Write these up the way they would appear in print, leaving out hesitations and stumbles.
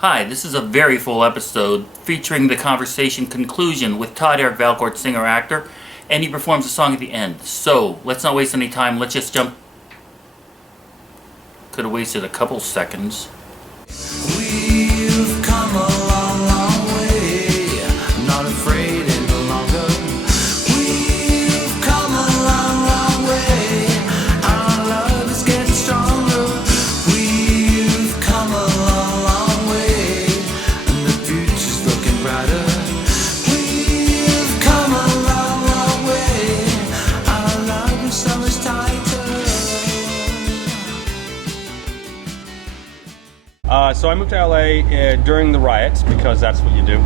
Hi, this is a very full episode featuring the conversation conclusion with Todd Eric Valcourt, singer-actor, and he performs a song at the end. So, let's not waste any time, let's just jump. Could have wasted a couple seconds. We've come a long, long way. I'm not afraid any longer. We've come a long, long way. Our love is getting stronger. We've come a long, long way, and the future's looking brighter. We've come a long, long way. Our love is so much tighter. So I moved to LA during the riots because that's what you do.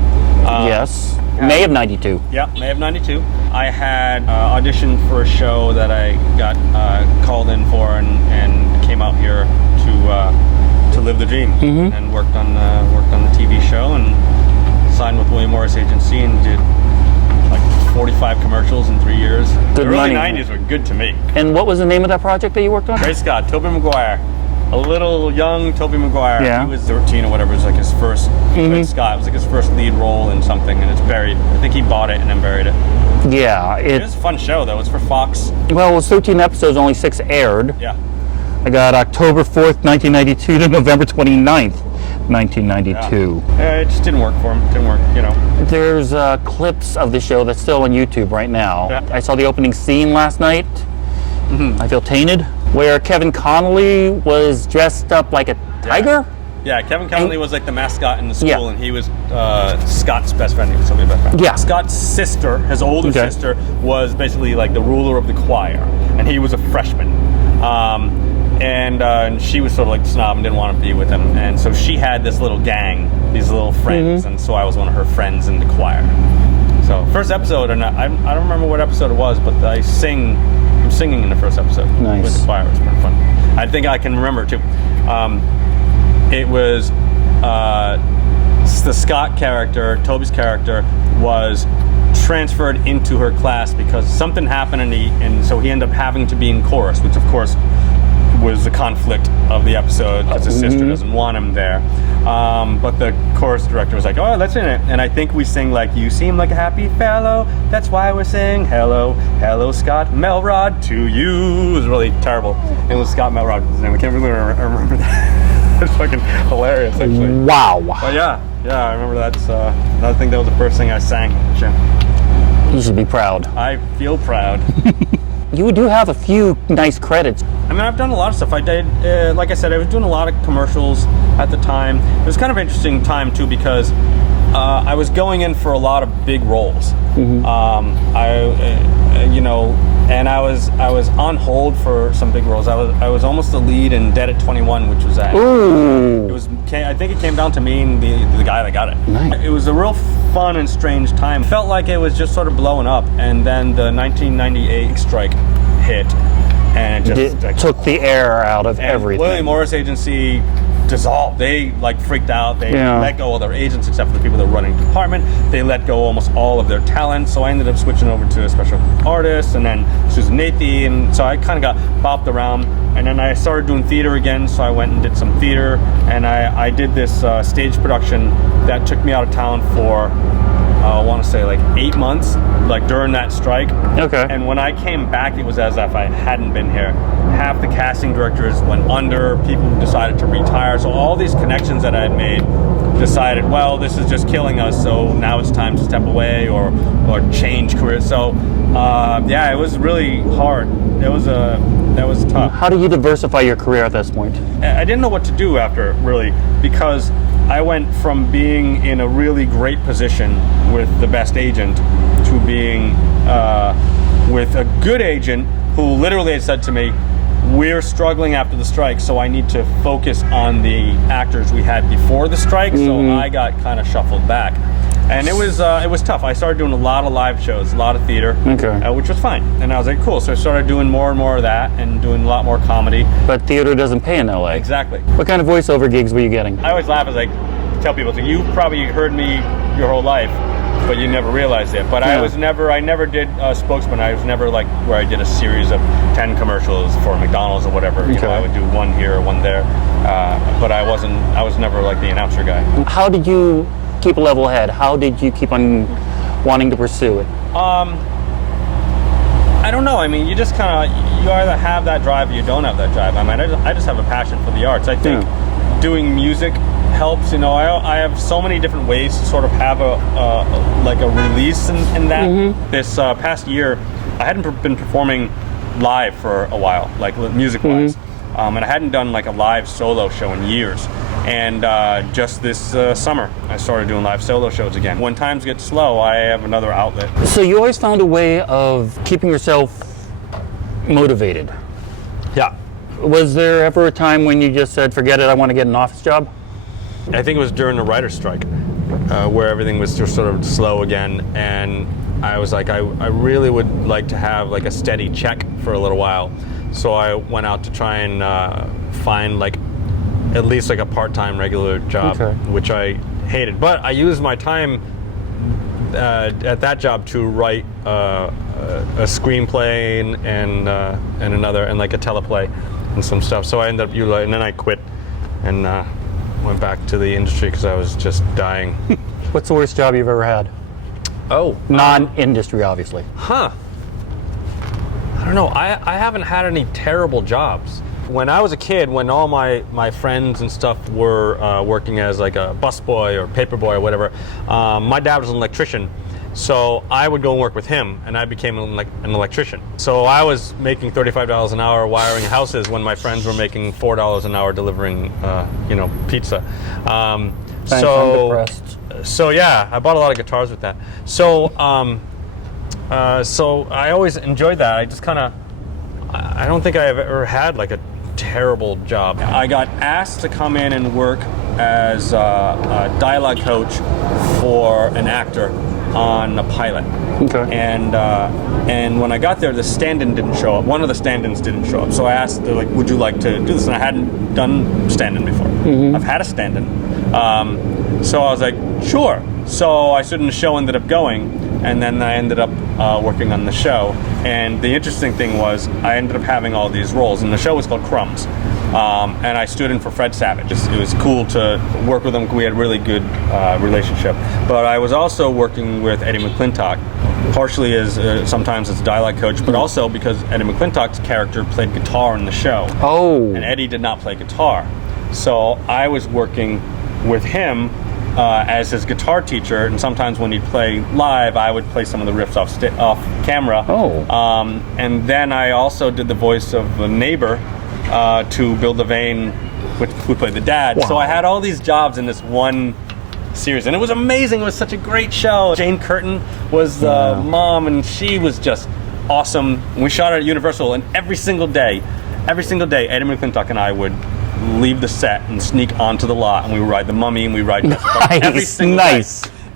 Yes. May of 92. Yeah, May of 92. I had auditioned for a show that I got called in for and came out here to live the dream and worked on the TV show and signed with William Morris Agency and did like 45 commercials in 3 years. Good the early money. 90s were good to me. And what was the name of that project that you worked on? Great Scott, Tobey Maguire. A little young Tobey Maguire. Yeah. He was 13 or whatever. It was like his first Great Scott. It was like his first lead role in something, and it's buried. I think he bought it and then buried it. Yeah. It was a fun show, though. It's for Fox. Well, it was 13 episodes, only 6 aired. Yeah. I got October 4th, 1992 to November 29th, 1992. Yeah, it just didn't work for him. Didn't work, you know. There's clips of the show that's still on YouTube right now. Yeah. I saw the opening scene last night. I feel tainted. Where Kevin Connolly was dressed up like a tiger. Yeah, Kevin Connolly was like the mascot in the school, Yeah. and he was Scott's best friend. He was somebody's best friend. Yeah. Scott's sister, his older Okay. sister, was basically like the ruler of the choir, and he was a freshman. And she was sort of like the snob and didn't want to be with him, and so she had this little gang, these little friends, and so I was one of her friends in the choir. So first episode, and I don't remember what episode it was, but I'm singing in the first episode Nice. with the choir. It was pretty fun. I think I can remember it too. It was the Scott character, Toby's character, was transferred into her class because something happened, and so he ended up having to be in chorus, which of course was the conflict of the episode because his sister doesn't want him there. But the chorus director was like, "Oh, let's in it." And I think we sing like, "You seem like a happy fellow, that's why we're saying hello, hello, Scott Melrod to you." It was really terrible. It was Scott Melrod was his name. I can't really remember that. It's fucking hilarious, actually. Wow. But yeah, I remember that's. I think that was the first thing I sang. Sure. You should be proud. I feel proud. You do have a few nice credits. I mean, I've done a lot of stuff. I did, like I said, I was doing a lot of commercials at the time. It was kind of an interesting time too because I was going in for a lot of big roles. And I was on hold for some big roles. I was almost the lead in Dead at 21, which was at. Ooh. I think it came down to me and the guy that got it. Nice. It was a real fun and strange time. Felt like it was just sort of blowing up, and then the 1998 strike hit, and it just Took the air out of and everything. William Morris Agency dissolved. They like freaked out. They let go of their agents except for the people that were running the department. They let go almost all of their talent. So I ended up switching over to a special artist and then Susan Nathy. And so I kind of got bopped around. And then I started doing theater again. So I went and did some theater. And I did this stage production that took me out of town for, I want to say like 8 months, like during that strike. Okay. And when I came back, it was as if I hadn't been here. Half the casting directors went under, people decided to retire. So all these connections that I had made decided, well, this is just killing us, so now it's time to step away or change careers. So it was really hard. That was tough. How do you diversify your career at this point? I didn't know what to do after, really, because I went from being in a really great position with the best agent to being with a good agent who literally had said to me, "We're struggling after the strike, so I need to focus on the actors we had before the strike." So I got kind of shuffled back. And it was tough. I started doing a lot of live shows, a lot of theater, which was fine. And I was like, cool. So I started doing more and more of that and doing a lot more comedy. But theater doesn't pay in LA. Exactly. What kind of voiceover gigs were you getting? I always laugh as I tell people, so you've probably heard me your whole life. but you never realized it. But Yeah. I never did spokesman. I was never like where I did a series of 10 commercials for McDonald's or whatever. You know, Okay. I would do one here, one there. But I was never like the announcer guy. How did you keep a level head? How did you keep on wanting to pursue it? I don't know. I mean, you just kind of, you either have that drive or you don't have that drive. I mean, I just have a passion for the arts. I think doing music helps. You know, I have so many different ways to sort of have a release in that. This past year, I hadn't been performing live for a while, like music-wise. And I hadn't done like a live solo show in years. And just this summer, I started doing live solo shows again. When times get slow, I have another outlet. So you always found a way of keeping yourself motivated. Yeah. Was there ever a time when you just said, forget it, I want to get an office job? I think it was during the writer's strike, where everything was just sort of slow again. And I was like, I really would like to have like a steady check for a little while. So I went out to try and find like at least like a part-time regular job, which I hated. But I used my time at that job to write a screenplay and like a teleplay and some stuff. So I ended up and then I quit and went back to the industry because I was just dying. What's the worst job you've ever had? Oh, Non-industry, obviously. I don't know. I haven't had any terrible jobs. When I was a kid, when all my friends and stuff were working as like a busboy or paperboy or whatever, my dad was an electrician. So I would go and work with him, and I became an electrician. So I was making $35 an hour wiring houses when my friends were making $4 an hour delivering, pizza. Thanks, I'm depressed. So yeah, I bought a lot of guitars with that. So I always enjoyed that. I just kind of, I don't think I have ever had like a terrible job. I got asked to come in and work as a dialogue coach for an actor on a pilot. Okay. And when I got there, the stand-in didn't show up. One of the stand-ins didn't show up. So I asked, like, would you like to do this? And I hadn't done stand-in before. I've had a stand-in. So I was like, sure. So I stood in the show, ended up going, and then I ended up working on the show. And the interesting thing was I ended up having all these roles, and the show was called Crumbs. And I stood in for Fred Savage. It was cool to work with him. We had a really good relationship. But I was also working with Eddie McClintock, partially as sometimes as a dialogue coach, but also because Eddie McClintock's character played guitar in the show. Oh. And Eddie did not play guitar. So I was working with him as his guitar teacher, and sometimes when he'd play live, I would play some of the riffs off camera. Oh. And then I also did the voice of the neighbor to Bill Devane, who played the dad. Wow. So I had all these jobs in this one series, and it was amazing. It was such a great show. Jane Curtin was the mom, and she was just awesome. We shot it at Universal, and every single day, Eddie McClintock and I would leave the set and sneak onto the lot, and we would ride the Mummy, and we ride every single day.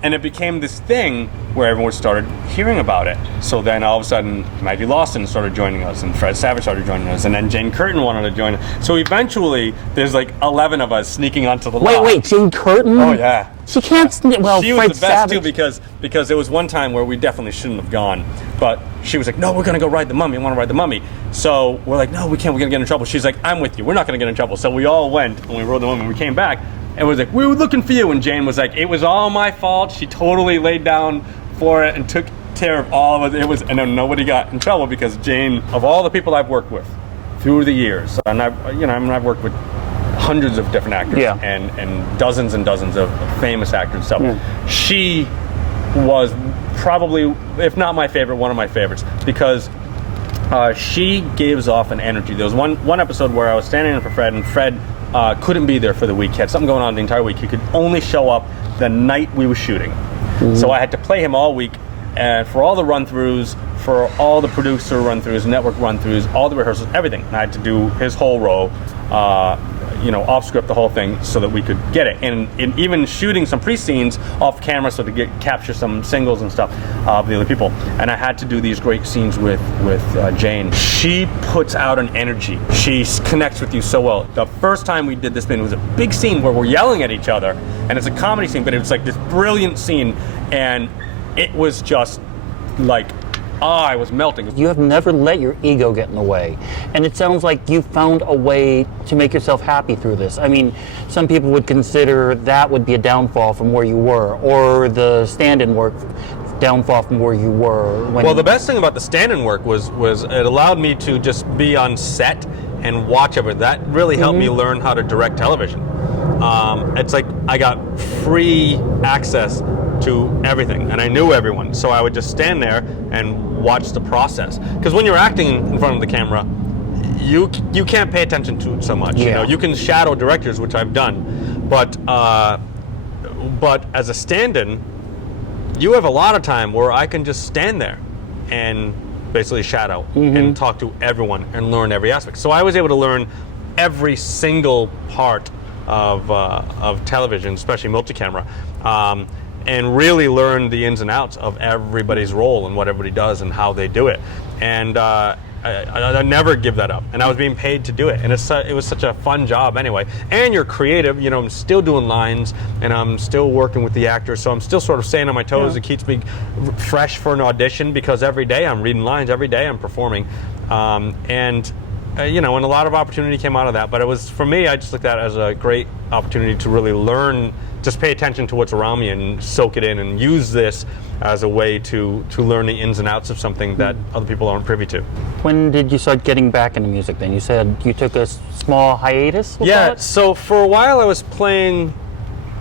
And it became this thing where everyone started hearing about it. So then all of a sudden, Maggie Lawson started joining us, and Fred Savage started joining us, and then Jane Curtin wanted to join us. So eventually, there's like 11 of us sneaking onto the lot. Wait, Jane Curtin? Oh yeah. She can't. Well, She was Fred the best Savage. too because there was one time where we definitely shouldn't have gone, but she was like, "No, we're gonna go ride the Mummy. I want to ride the Mummy." So we're like, "No, we can't. We're gonna get in trouble." She's like, "I'm with you. We're not gonna get in trouble." So we all went and we rode the Mummy. We came back and was like, "We were looking for you." And Jane was like, "It was all my fault." She totally laid down for it and took care of all of it. And then nobody got in trouble because Jane, of all the people I've worked with through the years, and I've worked with hundreds of different actors and dozens of famous actors and stuff. She was probably, if not my favorite, one of my favorites because she gives off an energy. There was one episode where I was standing in for Fred, and Fred couldn't be there for the week. He had something going on the entire week. He could only show up the night we were shooting. So I had to play him all week, and for all the run-throughs, for all the producer run-throughs, network run-throughs, all the rehearsals, everything. And I had to do his whole row, off script, the whole thing, so that we could get it. And even shooting some pre-scenes off camera, so to capture some singles and stuff of the other people. And I had to do these great scenes with Jane. She puts out an energy. She connects with you so well. The first time we did this thing, it was a big scene where we're yelling at each other, and it's a comedy scene, but it was like this brilliant scene. And it was just like, I was melting. You have never let your ego get in the way. And it sounds like you found a way to make yourself happy through this. I mean, some people would consider that would be a downfall from where you were, or the stand-in work downfall from where you were. Well, the best thing about the stand-in work was it allowed me to just be on set and watch everything. That really helped me learn how to direct television. It's like I got free access to everything, and I knew everyone, so I would just stand there and watch the process. Because when you're acting in front of the camera, you can't pay attention to it so much. You know, you can shadow directors, which I've done, but as a stand-in, you have a lot of time where I can just stand there and basically shadow and talk to everyone and learn every aspect. So I was able to learn every single part of television, especially multi-camera. And really learn the ins and outs of everybody's role and what everybody does and how they do it. And I never give that up. And I was being paid to do it. And it was such a fun job anyway. And you're creative. You know, I'm still doing lines, and I'm still working with the actors. So I'm still sort of staying on my toes. It keeps me fresh for an audition, because every day I'm reading lines. Every day I'm performing. You know, and a lot of opportunity came out of that. But it was, for me, I just looked at it as a great opportunity to really learn, just pay attention to what's around me and soak it in, and use this as a way to learn the ins and outs of something that other people aren't privy to. When did you start getting back into music then? You said you took a small hiatus? Yeah, so for a while I was playing,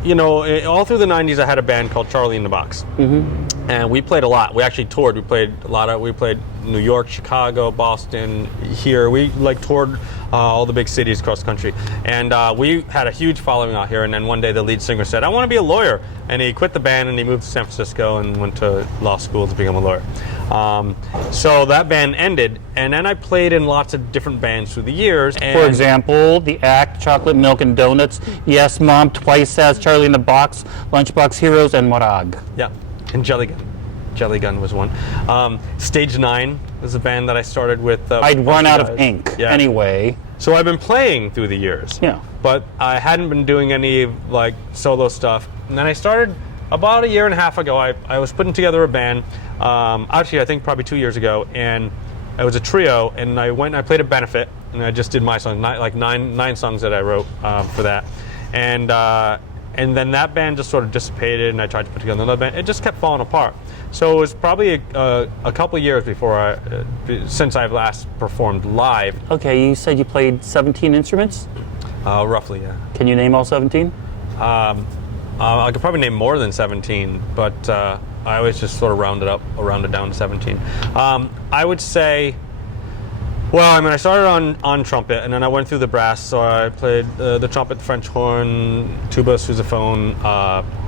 you know, all through the 90s I had a band called Charlie in the Box. And we played a lot. We actually toured. We played New York, Chicago, Boston, here. We toured all the big cities across the country. And we had a huge following out here. And then one day the lead singer said, I want to be a lawyer. And he quit the band and he moved to San Francisco and went to law school to become a lawyer. So that band ended. And then I played in lots of different bands through the years. For example, The Act, Chocolate Milk and Donuts, Yes Mom, Twice Says, Charlie in the Box, Lunchbox Heroes, and Morag. Yeah, and Jelly Gun. Jelly Gun was one. Stage 9 was a band that I started with. I'd run out of ink anyway. So I've been playing through the years. Yeah. But I hadn't been doing any solo stuff. And then I started about a year and a half ago. I was putting together a band. Actually, I think probably 2 years ago, and it was a trio. And I went and I played a benefit, and I just did my songs, nine songs that I wrote for that. And then that band just sort of dissipated, and I tried to put together another band. It just kept falling apart. So it was probably a couple of years since I've last performed live. Okay, you said you played 17 instruments? Roughly, yeah. Can you name all 17? I could probably name more than 17, but I always just sort of round it down to 17. I would say, well, I mean, I started on trumpet, and then I went through the brass, so I played the trumpet, the French horn, tuba, sousaphone,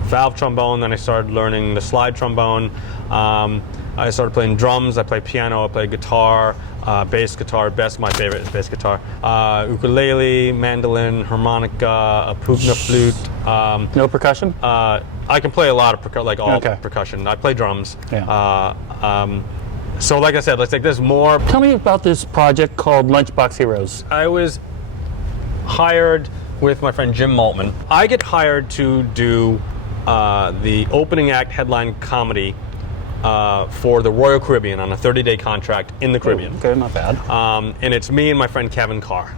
valve trombone, then I started learning the slide trombone. I started playing drums, I played piano, I played guitar, bass guitar, my favorite is bass guitar, ukulele, mandolin, harmonica, a pugna flute. No percussion? I can play a lot of percussion. I play drums. Yeah. So like I said, there's more. Tell me about this project called Lunchbox Heroes. I was hired with my friend Jim Maltman. I get hired to do the opening act headline comedy for the Royal Caribbean on a 30-day contract in the Caribbean. Okay, not bad. And it's me and my friend Kevin Carr.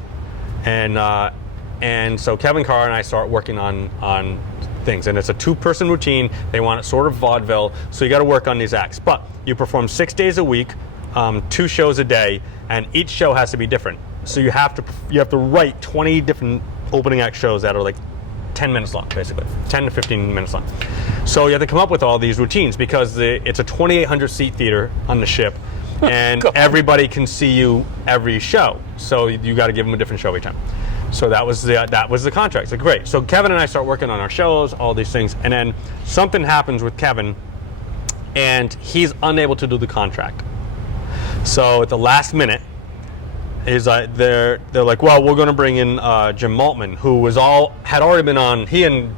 And so Kevin Carr and I start working on things, and it's a 2-person routine. They want it sort of vaudeville, so you got to work on these acts. But you perform 6 days a week, 2 shows a day, and each show has to be different. So you have to write 20 different opening act shows that are 10 minutes long, basically, 10 to 15 minutes long. So you have to come up with all these routines, because it's a 2,800 seat theater on the ship, and everybody can see you every show. So you got to give them a different show every time. So that was the contract. It's great. So Kevin and I start working on our shows, all these things, and then something happens with Kevin, and he's unable to do the contract. So at the last minute, they're like, well, we're going to bring in Jim Maltman, who had already been on. He and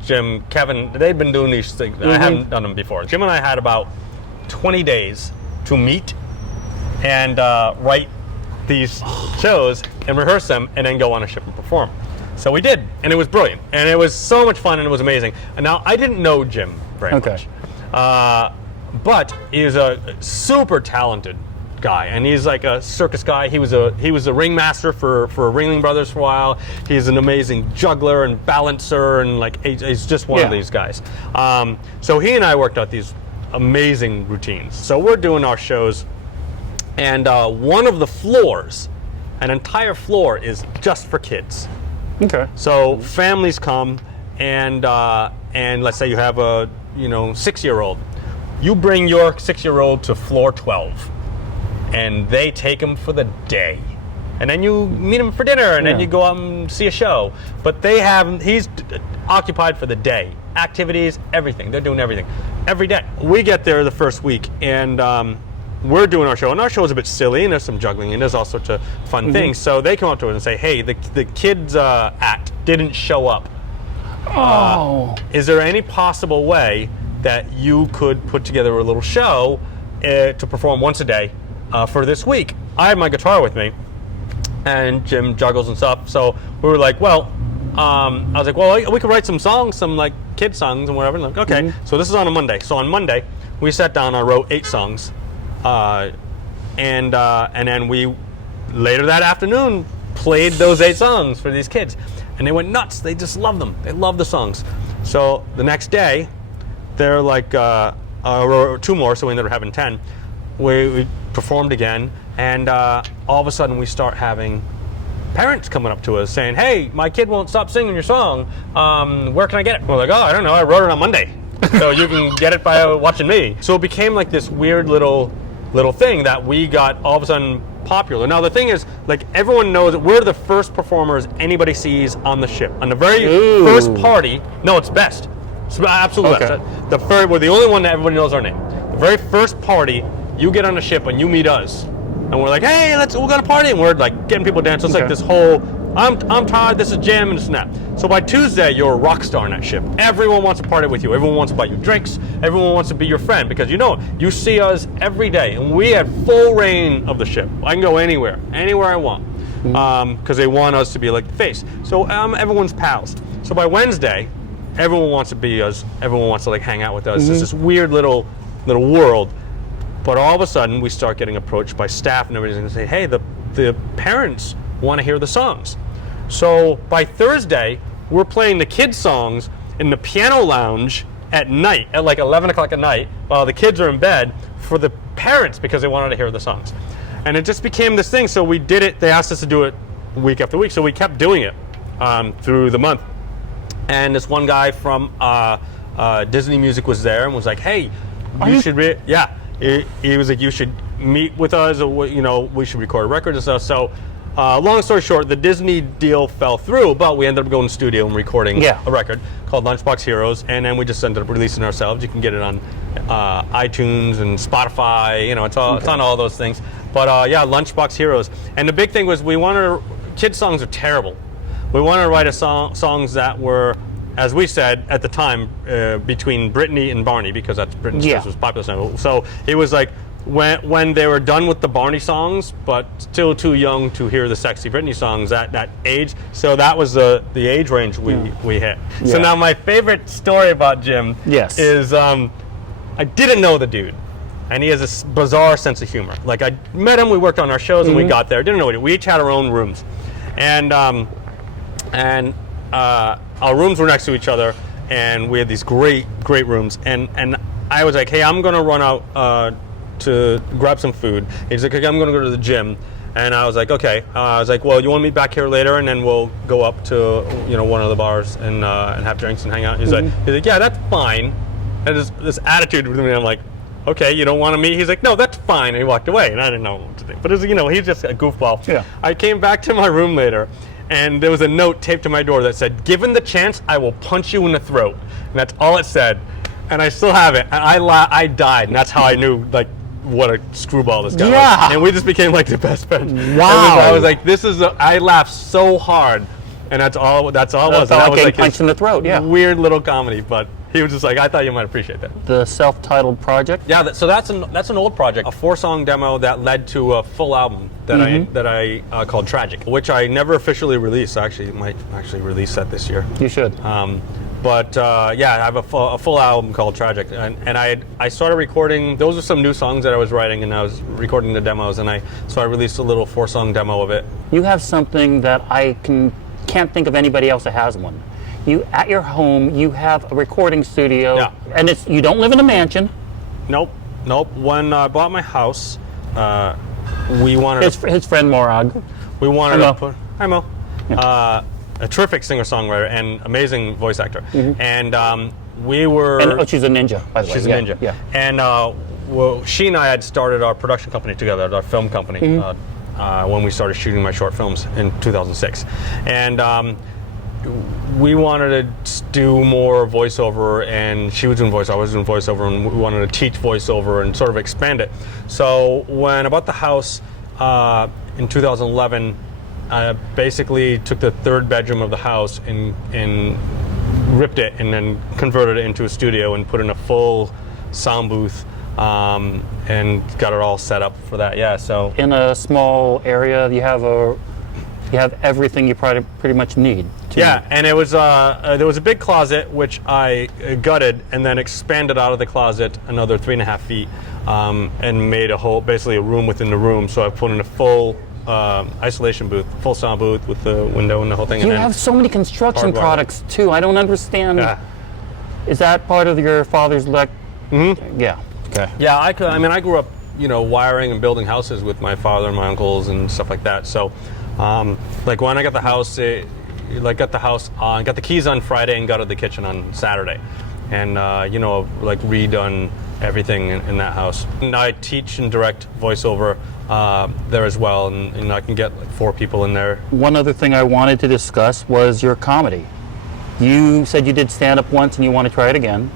Kevin, they'd been doing these things. I hadn't done them before. Jim and I had about 20 days to meet and write these shows and rehearse them, and then go on a ship and perform. So we did, and it was brilliant, and it was so much fun, and it was amazing. And now I didn't know Jim very much, but he's a super talented guy, and he's like a circus guy. He was a ringmaster for Ringling Brothers for a while. He's an amazing juggler and balancer, and like he's just one of these guys. So he and I worked out these amazing routines. So we're doing our shows, and one of the floors, an entire floor, is just for kids. Okay. So families come, and let's say you have a 6-year-old. You bring your 6-year-old to floor 12, and they take him for the day. And then you meet him for dinner, and then you go out and see a show. But he's occupied for the day. Activities, everything. They're doing everything. Every day. We get there the first week, and we're doing our show. And our show is a bit silly, and there's some juggling, and there's all sorts of fun things. So they come up to us and say, hey, the kids' act didn't show up. Is there any possible way that you could put together a little show to perform once a day for this week? I had my guitar with me, and Jim juggles and stuff. So we were like, well, I was like, well, we could write some songs, some like kid songs and whatever. And like, okay. So this is on a Monday. So on Monday, we sat down. I wrote 8 songs, and then we later that afternoon played those 8 songs for these kids, and they went nuts. They just love them. They love the songs. So the next day, they're like 2 more. So we ended up having 10. We performed again, and all of a sudden we start having parents coming up to us saying, hey, my kid won't stop singing your song. Where can I get it? We're like, oh, I don't know. I wrote it on Monday. So you can get it by watching me. So it became like this weird little thing that we got all of a sudden popular. Now the thing is, like, everyone knows that we're the first performers anybody sees on the ship. On the very first party, no, it's best. It's absolute best. We're the only one that everybody knows our name. The very first party, you get on the ship and you meet us. And we're like, hey, we're gonna party, and we're like getting people dancing. It's like this whole, I'm Todd, this is Jim, and this and that. So by Tuesday, you're a rock star on that ship. Everyone wants to party with you. Everyone wants to buy you drinks. Everyone wants to be your friend, because you see us every day, and we have full reign of the ship. I can go anywhere I want, because they want us to be like the face. So everyone's pals. So by Wednesday, everyone wants to be us. Everyone wants to like hang out with us. It's this weird little world. But all of a sudden, we start getting approached by staff and everything and say, hey, the parents want to hear the songs. So by Thursday, we're playing the kids' songs in the piano lounge at night, at like 11 o'clock at night, while the kids are in bed, for the parents, because they wanted to hear the songs. And it just became this thing. So we did it. They asked us to do it week after week. So we kept doing it through the month. And this one guy from Disney Music was there and was like, hey, you should he was like, you should meet with us, or we should record a record and stuff. So long story short, the Disney deal fell through, but we ended up going to the studio and recording a record called Lunchbox Heroes, and then we just ended up releasing it ourselves. You can get it on iTunes and Spotify. It's on all those things. But Lunchbox Heroes. And the big thing was, kids' songs are terrible. We wanted to write songs that were, as we said at the time, between Brittany and Barney, because that's Brittany's choice was popular. So it was like when they were done with the Barney songs, but still too young to hear the sexy Brittany songs at that age. So that was the age range we hit. Yeah. So now my favorite story about Jim is I didn't know the dude. And he has this bizarre sense of humor. Like, I met him, we worked on our shows, and we got there. Didn't know it. We each had our own rooms. And our rooms were next to each other, and we had these great rooms. And I was like, hey, I'm going to run out to grab some food. He's like, okay, I'm going to go to the gym. And I was like, okay. I was like, well, you want to meet back here later, and then we'll go up to one of the bars and have drinks and hang out. He's like, yeah, that's fine. And this attitude with me, I'm like, okay, you don't want to meet? He's like, no, that's fine. And he walked away, and I didn't know what to think. But it was, he's just a goofball. Yeah. I came back to my room later, and there was a note taped to my door that said, given the chance, I will punch you in the throat. And that's all it said. And I still have it. And I died, and that's how I knew, like, what a screwball this guy was. And we just became, like, the best friends. Wow. I was like, I laughed so hard. And that's all it was. That was like punched in the throat, weird little comedy, but he was just like, I thought you might appreciate that. The self-titled project? Yeah, so that's an old project, a 4-song demo that led to a full album that I called Tragic, which I never officially released. I might actually release that this year. You should. But yeah, I have a full album called Tragic, and I started recording. Those are some new songs that I was writing, and I was recording the demos, and so I released a little 4-song demo of it. You have something that I can't think of anybody else that has one. You at your home, you have a recording studio, Yeah. and you don't live in a mansion. Nope. When I bought my house, we wanted His friend Morag. we wanted Hi, Mo. to put hi Mo, a terrific singer-songwriter and amazing voice actor, and we were. And she's a ninja, by the way. She's a ninja. Yeah. And well, she and I had started our production company together, our film company, when we started shooting my short films in 2006. And we wanted to do more voiceover, and she was doing voiceover, I was doing voiceover, and we wanted to teach voiceover and sort of expand it. So when I bought the house in 2011, I basically took the third bedroom of the house and ripped it and then converted it into a studio and put in a full sound booth and got it all set up for that. Yeah, so In a small area, you have everything you pretty much need. yeah, and it was there was a big closet which I gutted and then expanded out of the closet another 3.5 feet and made basically a room within the room. So I put in a full isolation booth, full sound booth with the window and the whole thing. You and have so many construction hardwired. products too. I don't understand. Yeah. Is that part of your father's Yeah. Okay. Yeah, I grew up, wiring and building houses with my father and my uncles and stuff like that. So, like when I got the house, got the keys on Friday and gutted the kitchen on Saturday, and redone everything in that house. And I teach and direct voiceover there as well, and I can get like 4 people in there. One other thing I wanted to discuss was your comedy. You said you did stand-up once and you want to try it again.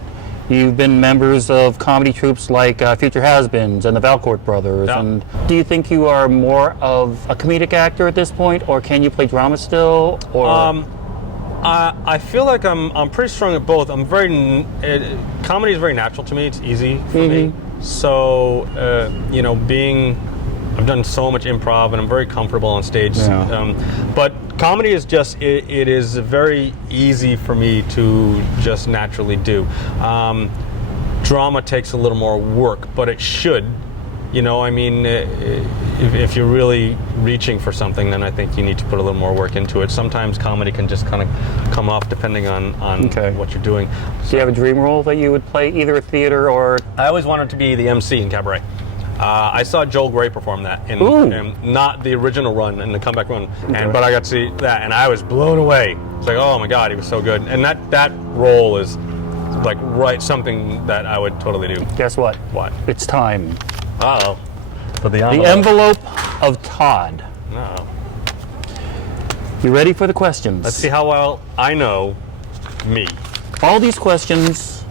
You've been members of comedy troupes like Future Has-Beens and the Valcourt Brothers. Yeah. And do you think you are more of a comedic actor at this point, or can you play drama still? Or I feel like I'm pretty strong at both. Comedy is very natural to me. It's easy for me. So I've done so much improv and I'm very comfortable on stage. Yeah. But comedy is just it is very easy for me to just naturally do. Drama takes a little more work, but it should. If you're really reaching for something, then I think you need to put a little more work into it. Sometimes comedy can just kind of come off depending on what you're doing. do you have a dream role that you would play, either at theater or? I always wanted to be the MC in Cabaret. I saw Joel Grey perform that in not the original run, in the comeback run, but I got to see that, and I was blown away. It's like, oh my God, he was so good. And that role is like something that I would totally do. Guess what? What? It's time. Uh-oh. For the The envelope of Todd. Uh-oh. You ready for the questions? Let's see how well I know me. All these questions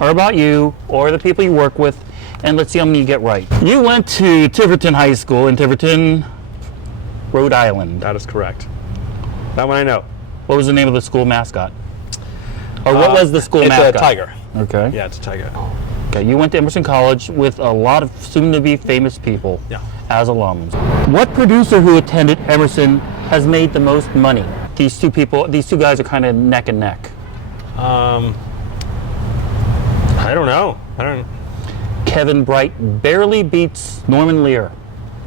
are about you or the people you work with, and let's see how many you get right. You went to Tiverton High School in Tiverton, Rhode Island. That is correct. That one I know. What was the name of the school mascot? Or what was the school mascot? It's a tiger. Okay. Yeah, it's a tiger. Okay. You went to Emerson College with a lot of soon-to-be famous people Yeah. as alums. What producer who attended Emerson has made the most money? These two guys are kind of neck and neck. I don't know. Kevin Bright barely beats Norman Lear.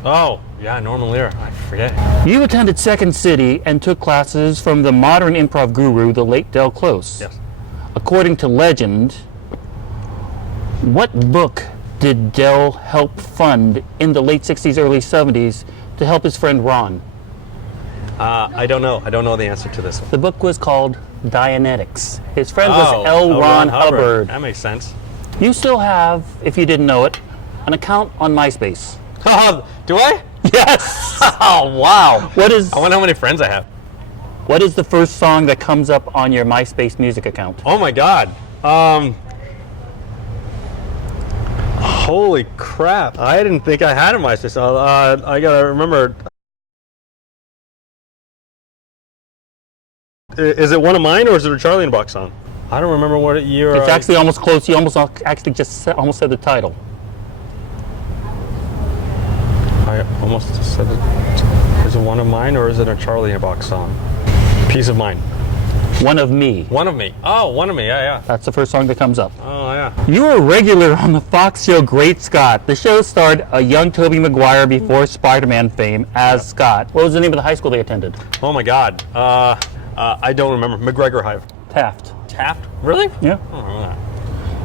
Oh, yeah, Norman Lear. I forget. You attended Second City and took classes from the modern improv guru, the late Del Close. Yes. According to legend, what book did Del help fund in the late 60s, early 70s to help his friend Ron? I don't know. I don't know the answer to this one. The book was called Dianetics. His friend was L. Ron Hubbard. That makes sense. You still have, if you didn't know it, an account on MySpace. Do I? Yes! Oh, wow. I wonder how many friends I have. What is the first song that comes up on your MySpace music account? Oh, my God. Holy crap. I didn't think I had a MySpace. I got to remember. Is it one of mine or is it a Charlie in the Box song? I don't remember what year. It's actually almost close. You almost almost said the title. I almost said it. Is it one of mine or is it a Charlie in the Box song? Peace of Mind. One of Me. One of Me. Oh, One of Me. Yeah. That's the first song that comes up. Oh, yeah. You were a regular on the Fox show Great Scott. The show starred a young Tobey Maguire before Spider-Man fame as Scott. What was the name of the high school they attended? Oh my God. I don't remember. McGregor High. Taft. Taft? Really? Yeah. I don't remember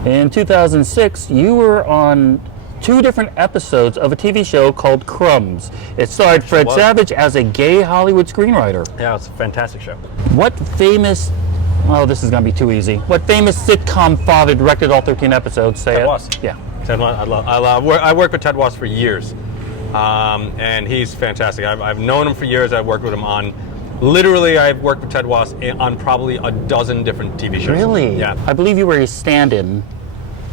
that. In 2006, you were on 2 different episodes of a TV show called Crumbs. It starred Fred was. Savage as a gay Hollywood screenwriter. Yeah, it's a fantastic show. What famous, oh, this is going to be too easy. What famous sitcom father directed all 13 episodes? Say Ted it. Wass. Yeah. Ted Wass, I worked with Ted Wass for years, and he's fantastic. I've known him for years. I've worked with him on, literally, I've worked with Ted Wass on probably a dozen different TV shows. Really? Yeah. I believe you were a stand-in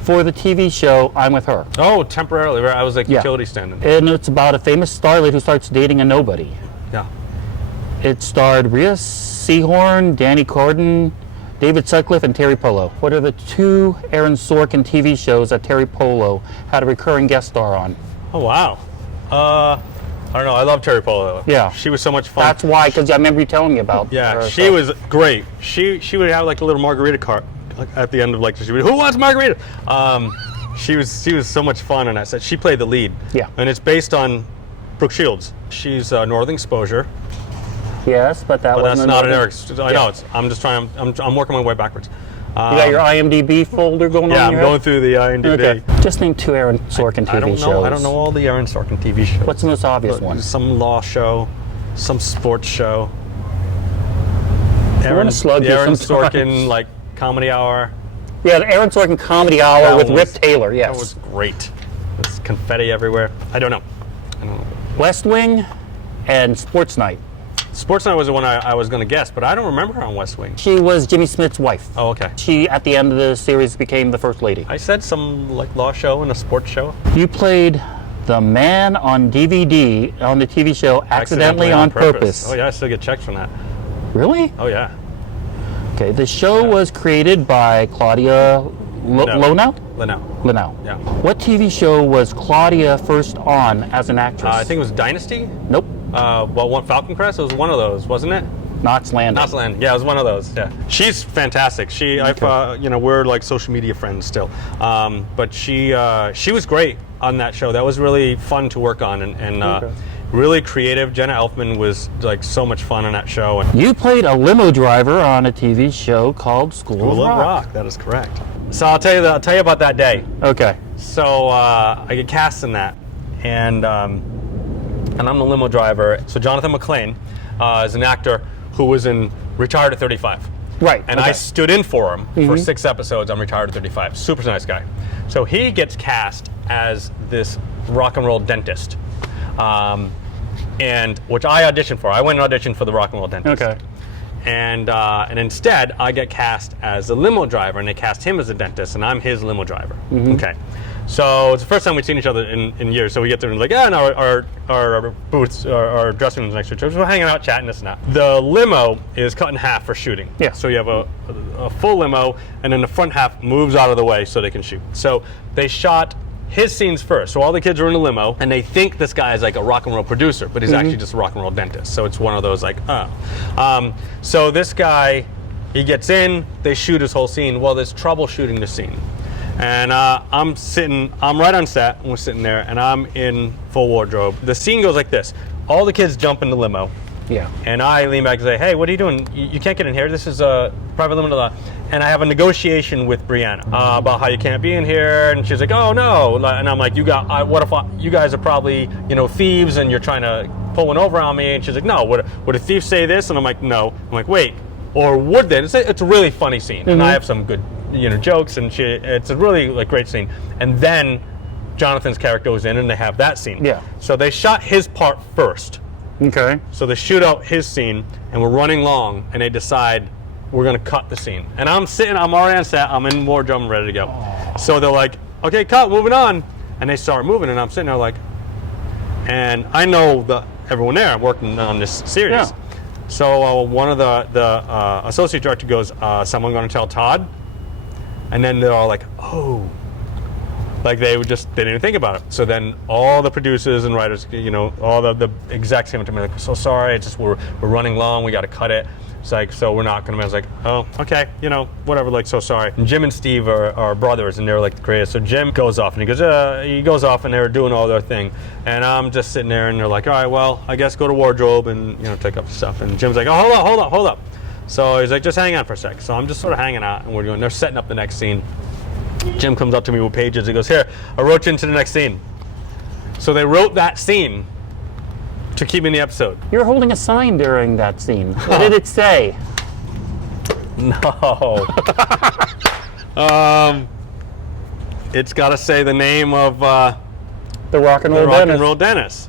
for the TV show I'm With Her. Oh, temporarily. I was like Yeah. utility stand-in. And it's about a famous starlet who starts dating a nobody. Yeah. It starred Rhea Seehorn, Danny Corden, David Sutcliffe, and Terry Polo. What are the 2 Aaron Sorkin TV shows that Terry Polo had a recurring guest star on? Oh, wow. I don't know. I love Terry Polo. Yeah. She was so much fun. That's why, because I remember you telling me about Yeah, her. she was great. She would have like a little margarita cart at the end of like, she would, who wants margarita? She was so much fun, and I said she played the lead. Yeah. And it's based on Brooke Shields. She's Northern Exposure, Yes, but that but that's wasn't not an another- Eric. I know. I'm just trying. I'm working my way backwards. You got your IMDb folder going Yeah, on I'm in your going head? through the IMDb. Okay. Just name 2 Aaron Sorkin TV I don't know. shows. I don't know all the Aaron Sorkin TV shows. What's the most obvious one? Some law show, some sports show. wanna slug the you Aaron sometimes. Sorkin like comedy hour. Yeah, the Aaron Sorkin Comedy Hour That with was- Rip Taylor, yes. That was great. There's confetti everywhere. I don't know. West Wing and Sports Night. Sports Night was the one I was going to guess, but I don't remember her on West Wing. She was Jimmy Smith's wife. Oh, okay. She, at the end of the series, became the first lady. I said some like law show and a sports show. You played the man on DVD on the TV show Accidentally on Purpose. Oh yeah, I still get checks from that. Really? Oh yeah. Okay, the show was created by Claudia Lonau? Leno. Yeah. What TV show was Claudia first on as an actress? I think it was Dynasty. Nope. One Falcon Crest. It was one of those, wasn't it? Knots Landing. Knots Landing. Yeah, it was one of those. Yeah. She's fantastic. We're like social media friends still. But she was great on that show. That was really fun to work on and really creative. Jenna Elfman was like so much fun on that show. You played a limo driver on a TV show called School of Rock. That is correct. So I'll tell you about that day. Okay. So I get cast in that, and I'm the limo driver. So Jonathan McClane is an actor who was in Retired at 35. Right. And okay. I stood in for him for 6 episodes on Retired at 35. Super nice guy. So he gets cast as this rock and roll dentist, and which I auditioned for. I went and auditioned for the rock and roll dentist. Okay. And instead, I get cast as a limo driver, and they cast him as a dentist, and I'm his limo driver. Okay. So it's the first time we've seen each other in years. So we get there and like, and our booths, our dressing rooms next to each other. So we're hanging out, chatting, this and that. The limo is cut in half for shooting. Yeah. So you have a full limo, and then the front half moves out of the way so they can shoot. So they shot his scenes first. So all the kids are in the limo, and they think this guy is like a rock and roll producer, but he's actually just a rock and roll dentist. So it's one of those like, So this guy, he gets in, they shoot his whole scene. Well, there's troubleshooting the scene. And I'm right on set, and we're sitting there, and I'm in full wardrobe. The scene goes like this. All the kids jump in the limo. Yeah. And I lean back and say, hey, what are you doing? You can't get in here. This is a private limo. And I have a negotiation with Brianna about how you can't be in here. And she's like, oh, no. And I'm like, you guys are probably, thieves and you're trying to pull one over on me. And she's like, no, would a thief say this? And I'm like, no. I'm like, wait, or would they? It's a really funny scene. And I have some good, jokes. And it's a really great scene. And then Jonathan's character goes in and they have that scene. Yeah. So they shot his part first. Okay. So they shoot out his scene, and we're running long, and they decide we're going to cut the scene. And I'm already on set, I'm in wardrobe, I'm ready to go. Aww. So they're like, okay, cut, moving on. And they start moving, and I'm sitting there like, and I know everyone there, I'm working on this series. Yeah. So one of the associate director goes, someone going to tell Todd? And then they're all like, oh. Like they didn't even think about it. So then all the producers and writers, all the execs came to me like, so sorry, it's just we're running long, we got to cut it. It's like, so we're not going to. I was like, oh, okay, whatever. Like, so sorry. And Jim and Steve are brothers, and they're like the greatest. So Jim goes off, and he goes off, and they're doing all their thing, and I'm just sitting there, and they're like, all right, well, I guess go to wardrobe and take up the stuff. And Jim's like, oh, hold up. So he's like, just hang on for a sec. So I'm just sort of hanging out, and they're setting up the next scene. Jim comes up to me with pages. He goes, here, I wrote you into the next scene. So they wrote that scene to keep me in the episode. You were holding a sign during that scene. What did it say? No. It's got to say the name of The Rock and Roll Dennis,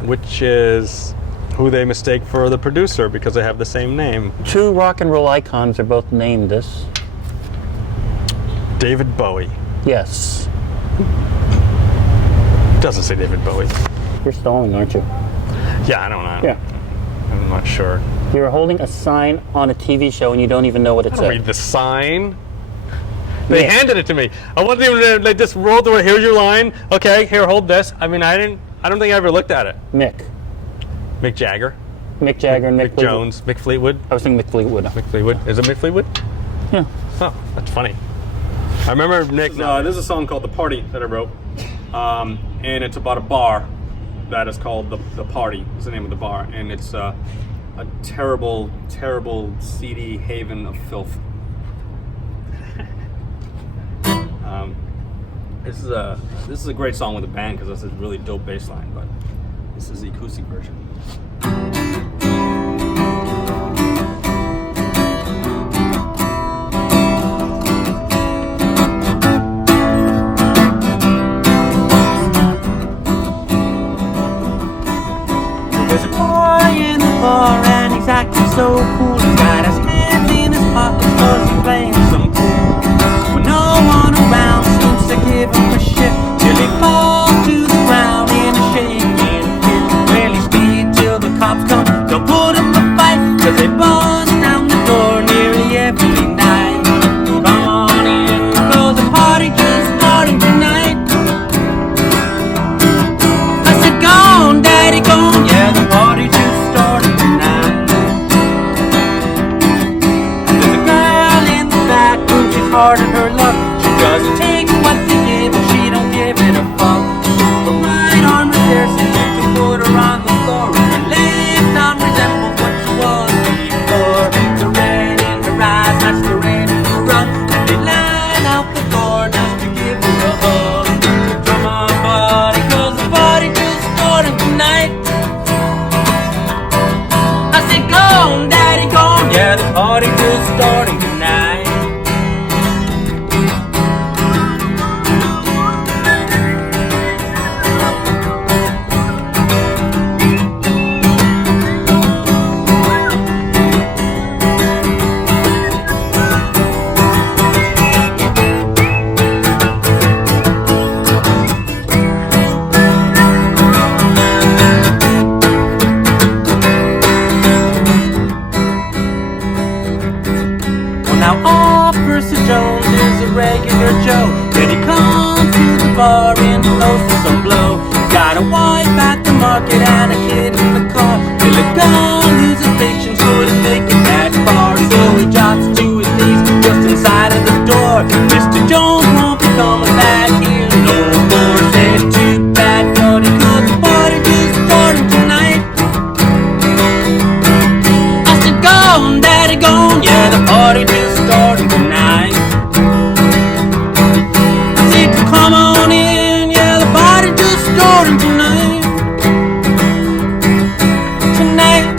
which is who they mistake for the producer because they have the same name. Two rock and roll icons are both named this. David Bowie. Yes. Doesn't say David Bowie. You're stalling, aren't you? Yeah, I don't know. Yeah. I'm not sure. You're holding a sign on a TV show and you don't even know what it I don't says. read the sign. They Yeah. handed it to me. I wasn't even. They just rolled through it. Here's your line. Okay, here, hold this. I mean, I don't think I ever looked at it. Mick Jagger. Mick Jagger and Mick Fleetwood. Jones. Mick Fleetwood. I was thinking Mick Fleetwood. Mick Fleetwood. Is it Mick Fleetwood? Yeah. Oh, that's funny. I remember Nick. This is a song called "The Party" that I wrote, and it's about a bar that is called the Party. Is the name of the bar, and it's a terrible, terrible, seedy haven of filth. This is a great song with a band because it's a really dope bass line, but this is the acoustic version. There's a boy in the bar and he's acting so cool. He's got his hands in his pockets cause he's playing some pool. When no one around seems to give him a shit, till he falls to the ground in a shaking fit. Well, he stayed till the cops come, don't put up a fight, cause they bust down the door nearly every night. Come on in, cause the party just starting tonight. I said, gone, daddy, gone, yeah, the party just started tonight. There's a girl in the back room, she's hard at her luck. She doesn't take what they give and she don't give it a fuck. Her right arm is there so you can put her on the floor, and her left arm resembles what she was before. The red in her eyes match the red in her rug, and they line out the door just to give her a hug. Come on, buddy, cause the party just started tonight. I said, gone, daddy, gone, yeah, the party just starting tonight. Well, now Officer Jones is a regular Joe, and he comes to the bar and blows for some blow. He's got a wife at the market and a kid in the car. Till the gun loses patience for the vacant that bar, so he drops to his knees just inside of the door. Mr. Jones won't be coming back here no more. Says too bad, buddy, cause the party just started tonight. I said, gone, daddy, gone, yeah, the party just starting tonight. I said, come on in, yeah, the party just starting tonight. Tonight,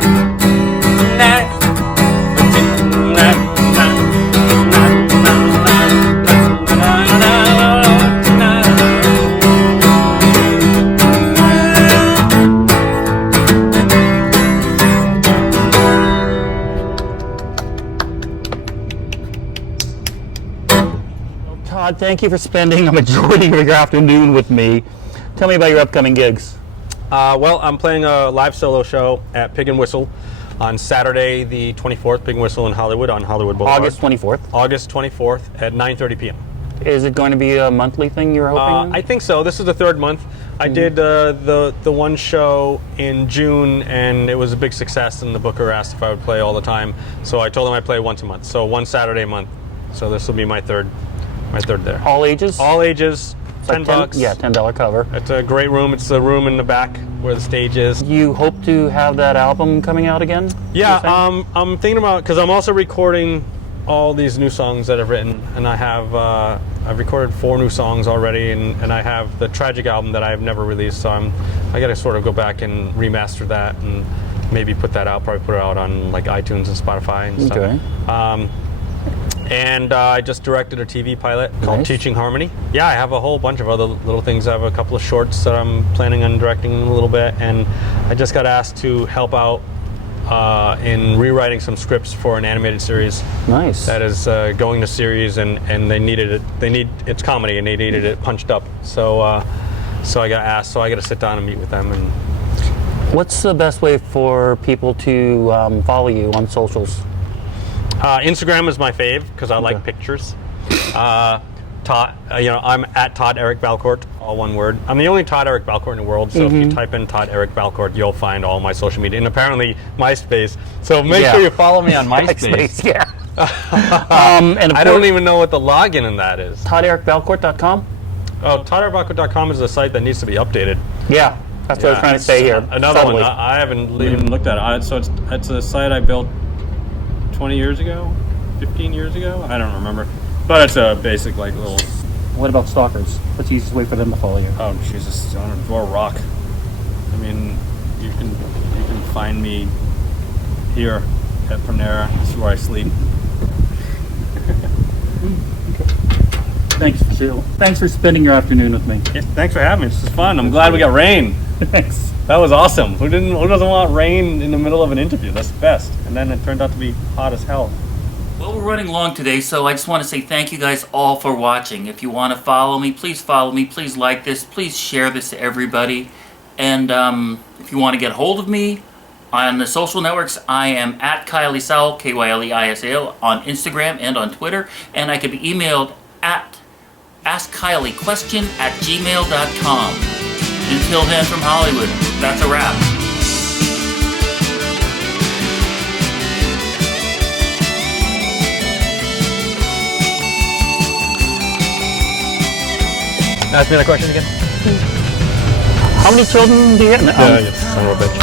tonight, tonight, Todd, thank you for spending a majority of your afternoon with me. Tell me about your upcoming gigs. Well, I'm playing a live solo show at Pig and Whistle on Saturday the 24th, Pig and Whistle in Hollywood on Hollywood Boulevard. August 24th. August 24th at 9:30 p.m. Is it going to be a monthly thing you're hoping? I think so. This is the third month. I did the one show in June, and it was a big success. And the booker asked if I would play all the time, so I told him I'd play once a month. So one Saturday a month. So this will be my third there. All ages? All ages. $10. Yeah, $10 cover. It's a great room. It's the room in the back where the stage is. You hope to have that album coming out again? Yeah, I'm thinking about, because I'm also recording all these new songs that I've written, and I have I've recorded 4 new songs already, and I have the Tragic album that I've never released, so I got to sort of go back and remaster that and maybe put that out. Probably put it out on like iTunes and Spotify and stuff. Okay. And I just directed a TV pilot called Nice. Teaching Harmony. Yeah, I have a whole bunch of other little things. I have a couple of shorts that I'm planning on directing in a little bit, and I just got asked to help out in rewriting some scripts for an animated series Nice. that is going to series, and they needed it. It's comedy, and they needed it punched up. So I got asked. So I got to sit down and meet with them. And What's the best way for people to follow you on socials? Instagram is my fave because I like pictures. Todd, I'm at Todd Eric Valcourt, all one word. I'm the only Todd Eric Valcourt in the world, so if you type in Todd Eric Valcourt, you'll find all my social media, and apparently MySpace. So make sure you follow me on MySpace. Yeah. And I don't even know what the login in that is. ToddEricValcourt.com? Oh, ToddEricValcourt.com is a site that needs to be updated. Yeah, that's what I was trying to say here. Another Subtly. one. I haven't even looked at it. So it's a site I built 20 years ago, 15 years ago. I don't remember. But it's a basic like little. What about stalkers? What's the easiest way for them to follow you? Oh Jesus! On a Dwar Rock. I mean, you can find me here at Panera. This is where I sleep. Thanks for spending your afternoon with me. Yeah, thanks for having me. This is fun. I'm glad we got rain. Thanks. That was awesome. Who doesn't want rain in the middle of an interview? That's the best. And then it turned out to be hot as hell. Well, we're running long today, so I just want to say thank you guys all for watching. If you want to follow me, please like this, please share this to everybody. And if you want to get a hold of me on the social networks, I am at Kyle Isao, KYLEISAO, on Instagram and on Twitter. And I can be emailed at askkyliequestion@gmail.com. Until then, from Hollywood, that's a wrap. Ask me that question again. How many children do you have? Son of a bitch.